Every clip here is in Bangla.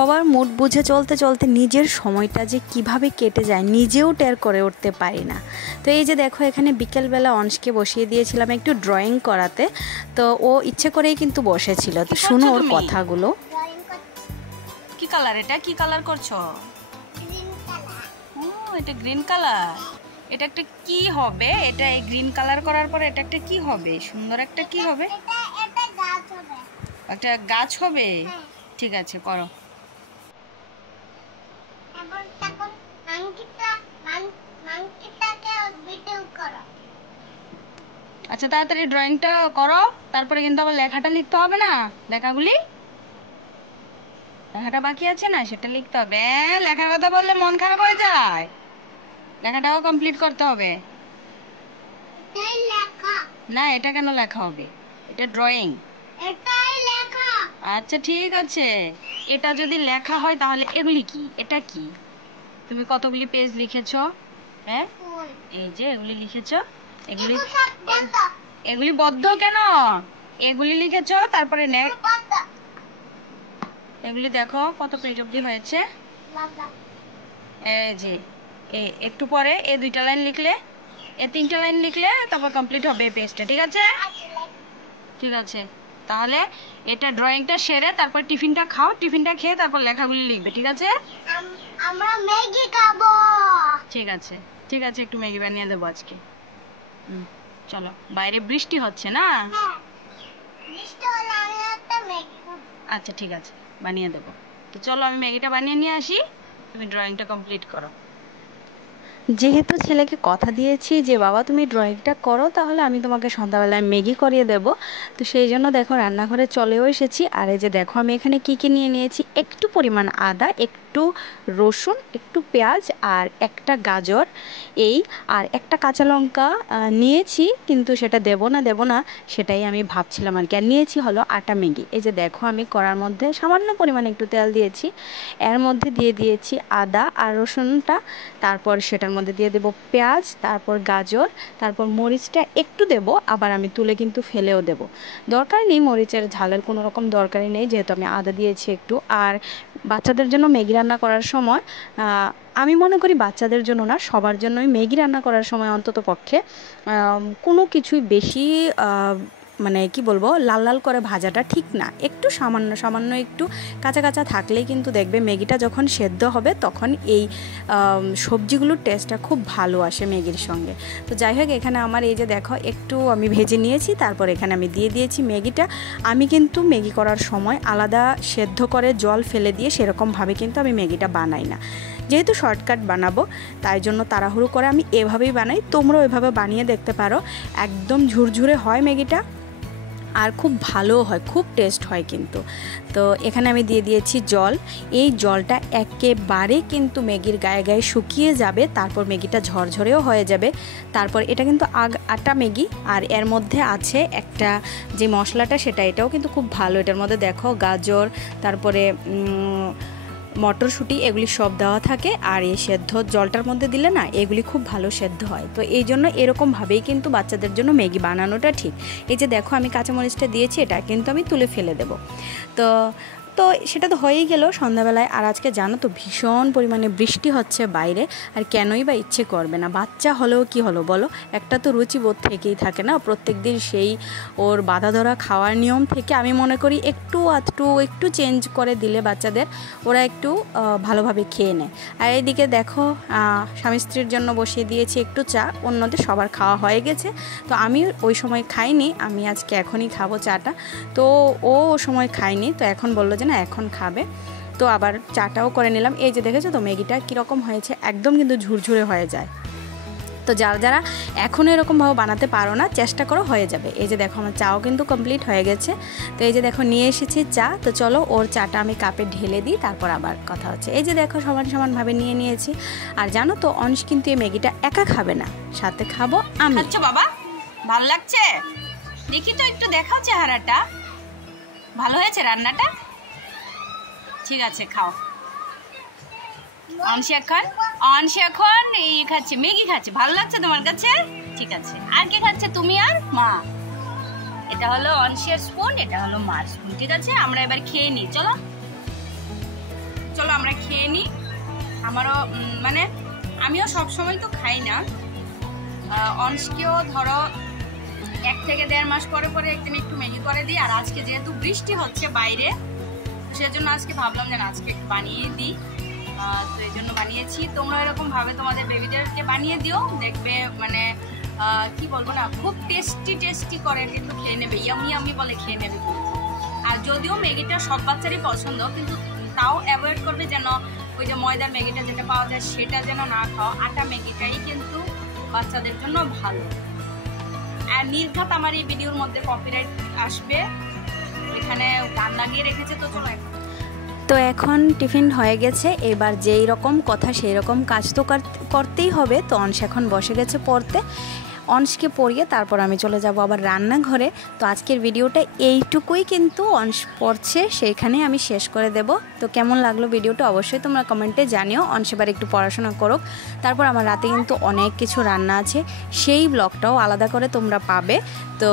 সবার মুড বুঝে চলতে চলতে নিজের সময়টা যে কিভাবে কেটে যায় নিজেও টের করে উঠতে পারি না। তো এই যে দেখো এখানে বিকেলবেলা অংশকে বসিয়ে দিয়েছিলাম একটু ড্রয়িং করাতে, তো ও ইচ্ছে করেই কিন্তু বসেছিল। তো শুনো ওর কথাগুলো। কি কালার এটা? কি কালার করছো? ও এটা গ্রিন কালার। এটা একটা কি হবে? এটা এই গ্রিন কালার করার পরে এটা একটা কি হবে? সুন্দর একটা কি হবে? এটা গাছ হবে। একটা গাছ হবে। ঠিক আছে করো। এখন তখন মাংকিটাকে ভিডিও করো। আচ্ছা তাড়াতাড়ি ড্রয়িংটা করো, তারপরে কিন্তু আবার লেখাটা লিখতে হবে না? লেখাগুলি লেখাটা বাকি আছে না, সেটা লিখতে হবে। লেখার কথা বললে মন খারাপ হয়ে যায়, লেখাটাও কমপ্লিট করতে হবে। এটাই লেখা না এটা কেন লেখা হবে? এটা ড্রয়িং। এটাই লেখা। আচ্ছা ঠিক আছে, এটা যদি লেখা হয় তাহলে এগুলি কি? এটা কি? তুমি কতগুলি পেজ লিখেছো? হ্যাঁ এই যে এগুলি লিখেছো, এগুলি এগুলি বদ্ধ কেন? এগুলি লিখেছো, তারপরে এগুলি দেখো কত পেজ অবধি হয়েছে। এই যে একটু পরে এই 2টা লাইন লিখলে, এই 3টা লাইন লিখলে তারপর কমপ্লিট হবে এই পেজটা। ঠিক আছে? ঠিক আছে, তাহলে এটা ড্রয়িংটা সেরে তারপর টিফিনটা খাও, টিফিনটা খেয়ে তারপর লেখাগুলি লিখবে। ঠিক আছে? আমরা ম্যাগি খাবো। ঠিক আছে ঠিক আছে, একটু ম্যাগি বানিয়ে দেবো আজকে। চলো, বাইরে বৃষ্টি হচ্ছে না? বৃষ্টি হলে আমি একটা ম্যাগি খাবো। আচ্ছা ঠিক আছে, বানিয়ে দেবো। তো চলো আমি ম্যাগিটা বানিয়ে নিয়ে আসি, তুমি ড্রয়িংটা কমপ্লিট করো। যেহেতু ছেলেকে কথা দিয়েছি যে বাবা তুমি ড্রয়িংটা করো, তাহলে আমি তোমাকে সন্ধ্যাবেলায় ম্যাগি করিয়ে দেব। তো সেই জন্য দেখো রান্নাঘরে চলেও এসেছি। আর এই যে দেখো আমি এখানে কী কী নিয়ে নিয়েছি, একটু পরিমাণ আদা, একটু রসুন, একটু পেঁয়াজ আর একটা গাজর, এই আর একটা কাঁচা লঙ্কা নিয়েছি, কিন্তু সেটা দেব না সেটাই আমি ভাবছিলাম আর কি। আর নিয়েছি হলো আটা ম্যাগি। এই যে দেখো আমি কড়ার মধ্যে সামান্য পরিমাণে একটু তেল দিয়েছি, এর মধ্যে দিয়ে দিয়েছি আদা আর রসুনটা, তারপর সেটার মধ্যে দিয়ে দেব পেঁয়াজ, তারপর গাজর, তারপর মরিচটা একটু দেব, আবার আমি তুলে কিন্তু ফেলেও দেব। দরকার নেই মরিচের ঝালের, কোনো রকম দরকারই নেই, যেহেতু আমি আদা দিয়েছি একটু। আর বাচ্চাদের জন্য ম্যাগি রান্না করার সময় আমি মনে করি বাচ্চাদের জন্য না, সবার জন্যই ম্যাগি রান্না করার সময় অন্তত পক্ষে কোনো কিছুই বেশি মানে কি বলবো, লাল লাল করে ভাজাটা ঠিক না। একটু সামান্য একটু কাঁচা কাঁচা থাকলেই কিন্তু দেখবে ম্যাগিটা যখন সেদ্ধ হবে তখন এই সবজিগুলোর টেস্টটা খুব ভালো আসে ম্যাগির সঙ্গে। তো যাই হোক, এখানে আমার এই যে দেখো একটু আমি ভেজে নিয়েছি, তারপর এখানে আমি দিয়ে দিয়েছি ম্যাগিটা। আমি কিন্তু ম্যাগি করার সময় আলাদা সেদ্ধ করে জল ফেলে দিয়ে সেরকমভাবে কিন্তু আমি ম্যাগিটা বানাই না, যেহেতু শর্টকাট বানাবো তাই জন্য তাড়াহুড়ো করে আমি এভাবেই বানাই। তোমরাও এভাবে বানিয়ে দেখতে পারো, একদম ঝুরঝুরে হয় ম্যাগিটা আর খুব ভালো হয়, খুব টেস্ট হয় কিন্তু। তো এখানে আমি দিয়ে দিয়েছি জল, এই জলটা একেবারে কিন্তু ম্যাগির গায়ে গায়ে শুকিয়ে যাবে, তারপর ম্যাগিটা ঝরঝরেও হয়ে যাবে। তারপর এটা কিন্তু আটা ম্যাগি, আর এর মধ্যে আছে একটা যে মশলাটা সেটা, এটাও কিন্তু খুব ভালো। এটার মধ্যে দেখো গাজর, তারপরে মটরশুঁটি, এগুলি সব দেওয়া থাকে, আর এই সেদ্ধ জলটার মধ্যে দিলে না এগুলি খুব ভালো সেদ্ধ হয়। তো এই জন্য এরকমভাবেই কিন্তু বাচ্চাদের জন্য ম্যাগি বানানোটা ঠিক। এই যে দেখো আমি কাঁচামরিচটা দিয়েছি, এটা কিন্তু আমি তুলে ফেলে দেব। তো সেটা তো হয়েই গেল সন্ধ্যাবেলায়। আর আজকে জানো তো ভীষণ পরিমাণে বৃষ্টি হচ্ছে বাইরে, আর কেনই বা ইচ্ছে করবে না, বাচ্চা হলেও কি হলো বলো, একটা তো রুচিবোধ থেকেই থাকে না প্রত্যেক দিন, সেই ওর বাঁধা ধরা খাওয়ার নিয়ম থেকে আমি মনে করি একটু চেঞ্জ করে দিলে বাচ্চাদের, ওরা একটু ভালোভাবে খেয়ে নেয়। আর এইদিকে দেখো স্বামী স্ত্রীর জন্য বসিয়ে দিয়েছি একটু চা, অন্যদের সবার খাওয়া হয়ে গেছে। তো আমি ওই সময় খাইনি, আমি আজকে এখনই খাবো চাটা। তো ও সময় খায়নি, তো এখন বললো যে না এখন খাবে, তো আবার চাটাও করে নিলাম। এই যে দেখেছো তো ম্যাগিটা কীরকম হয়েছে, একদম কিন্তু ঝুরঝুরে হয়ে যায়। তো যারা এখনও এরকমভাবে বানাতে পারো না, চেষ্টা করো, হয়ে যাবে। এই যে দেখো আমার চাও কিন্তু কমপ্লিট হয়ে গেছে। তো এই যে দেখো নিয়ে এসেছি চা, তো চলো ওর চাটা আমি কাপে ঢেলে দিই, তারপর আবার কথা হচ্ছে। এই যে দেখো সমানভাবে নিয়ে নিয়েছি। আর জানো তো অংশ কিন্তু এই ম্যাগিটা একা খাবে না, সাথে খাবো আমি। আচ্ছা বাবা, ভালো লাগছে? দেখি তো একটু দেখাও চেহারাটা, ভালো হয়েছে রান্নাটা? ঠিক আছে খাও। অনসি এখন এই খাচ্ছে, ম্যাগি খাচ্ছে। ভালো লাগছে তোমার কাছে? ঠিক আছে, আর কে খাচ্ছে? তুমি আর মা। এটা হলো অনসির স্পুন, এটা হলো মার স্পুন। ঠিক আছে, আমরা এবার খেয়ে নিই, চলো। আমরা খেয়ে নিই। আমারও মানে আমিও সবসময় তো খাই না, অনস্কেও ধরো 1 থেকে 1.5 মাস পরে পরে একদিন একটু ম্যাগি করে দিই। আর আজকে যেহেতু বৃষ্টি হচ্ছে বাইরে, সেজন্য আজকে ভাবলাম যে আজকে একটু বানিয়ে দিই, তো এই জন্য বানিয়েছি। তোমরা এরকম ভাবে তোমাদের বেবিদেরকে বানিয়ে দিও, দেখবে মানে কি বলবো না, খুব টেস্টি টেস্টি করে কিন্তু খেয়ে নেবে, ইয়ামি ইয়ামি বলে খেয়ে নেবে। আর যদিও ম্যাগিটা সব বাচ্চারই পছন্দ, কিন্তু তাও অ্যাভয়েড করবে যেন ওই যে ময়দার ম্যাগিটা যেটা পাওয়া যায় সেটা যেন না খাও। আটা ম্যাগিটাই কিন্তু বাচ্চাদের জন্য ভালো। আর নির্ঘাত আমার এই ভিডিওর মধ্যে কপিরাইট আসবে, এখানে গান লাগিয়ে রেখেছে। তো চলো তো এখন টিফিন হয়ে গেছে, এবার যেই রকম কথা সেই রকম কাজ তো করতেই হবে। তো অংশ এখন বসে গেছে পড়তে, অংশকে পড়িয়ে তারপর আমি চলে যাব আবার রান্নাঘরে। তো আজকের ভিডিওটা এইটুকুই, কিন্তু অংশ পড়ছে সেইখানে আমি শেষ করে দেব। তো কেমন লাগলো ভিডিওটা অবশ্যই তোমরা কমেন্টে জানিও। অংশ এবার একটু পড়াশোনা করুক, তারপর আমার রাতে কিন্তু অনেক কিছু রান্না আছে, সেই ব্লগটাও আলাদা করে তোমরা পাবে। তো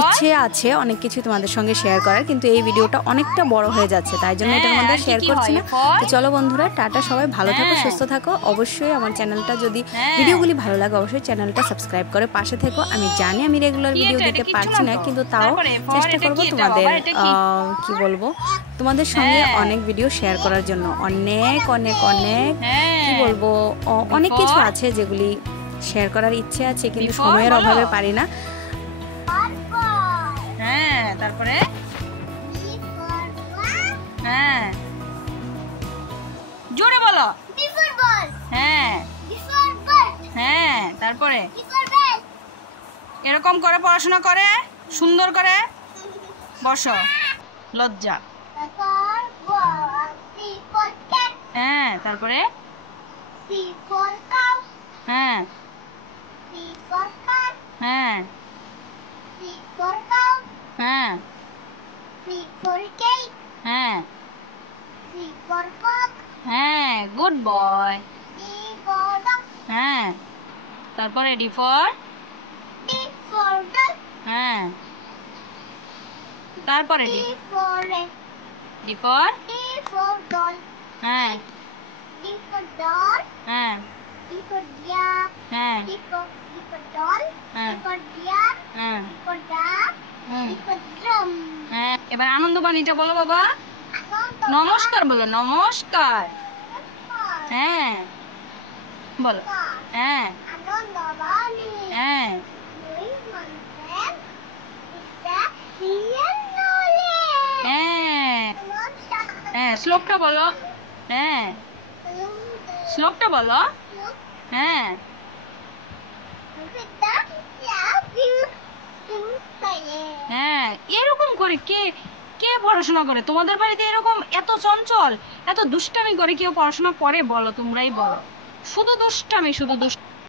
ইচ্ছে আছে অনেক কিছু তোমাদের সঙ্গে শেয়ার করার, কিন্তু এই ভিডিওটা অনেকটা বড় হয়ে যাচ্ছে, তাই জন্য এটার মধ্যে শেয়ার করছি না। তো চলো বন্ধুরা, টাটা, সবাই ভালো থাকো, সুস্থ থাকো। অবশ্যই আমার চ্যানেলটা যদি ভিডিওগুলি ভালো লাগে অবশ্যই চ্যানেলটা সাবস্ক্রাইব করে পাশে থেকো। আমি জানি আমি রেগুলার ভিডিও দিতে পারছি না, কিন্তু তাও চেষ্টা করবো তোমাদের কি বলবো, তোমাদের সঙ্গে অনেক ভিডিও শেয়ার করার জন্য। অনেক অনেক অনেক কি বলবো, অনেক কিছু আছে যেগুলি শেয়ার করার ইচ্ছে আছে, কিন্তু সময়ের অভাবে পারি না। হ্যাঁ, তারপরে হ্যাঁ জোরে বলো। হ্যাঁ হ্যাঁ, তারপরে এরকম করে পড়াশোনা করে সুন্দর করে বসো, লজ্জা। হ্যাঁ, তারপরে হ্যাঁ হ্যাঁ হ্যাঁ হ্যাঁ হ্যাঁ, গুড বয়। হ্যাঁ, তারপরে ডি ফর হ্যাঁ, তারপরে ডি ফর হ্যাঁ হ্যাঁ হ্যাঁ হ্যাঁ, এবার আনন্দ বাণীটা বলো বাবা। নমস্কার বলো, নমস্কার। হ্যাঁ বলো। হ্যাঁ হ্যাঁ হ্যাঁ হ্যাঁ, শ্লোকটা বলো। হ্যাঁ, শ্লোকটা বলো। হ্যাঁ, হ্যাঁ, এরকম করে কে কে পড়াশোনা করে তোমাদের বাড়িতে? এরকম এত চঞ্চল, এত দুষ্টামি করে কেউ পড়াশোনা করে বলো? তোমরাই বলো। শুধু দুষ্টামি, শুধু দুষ্টামি।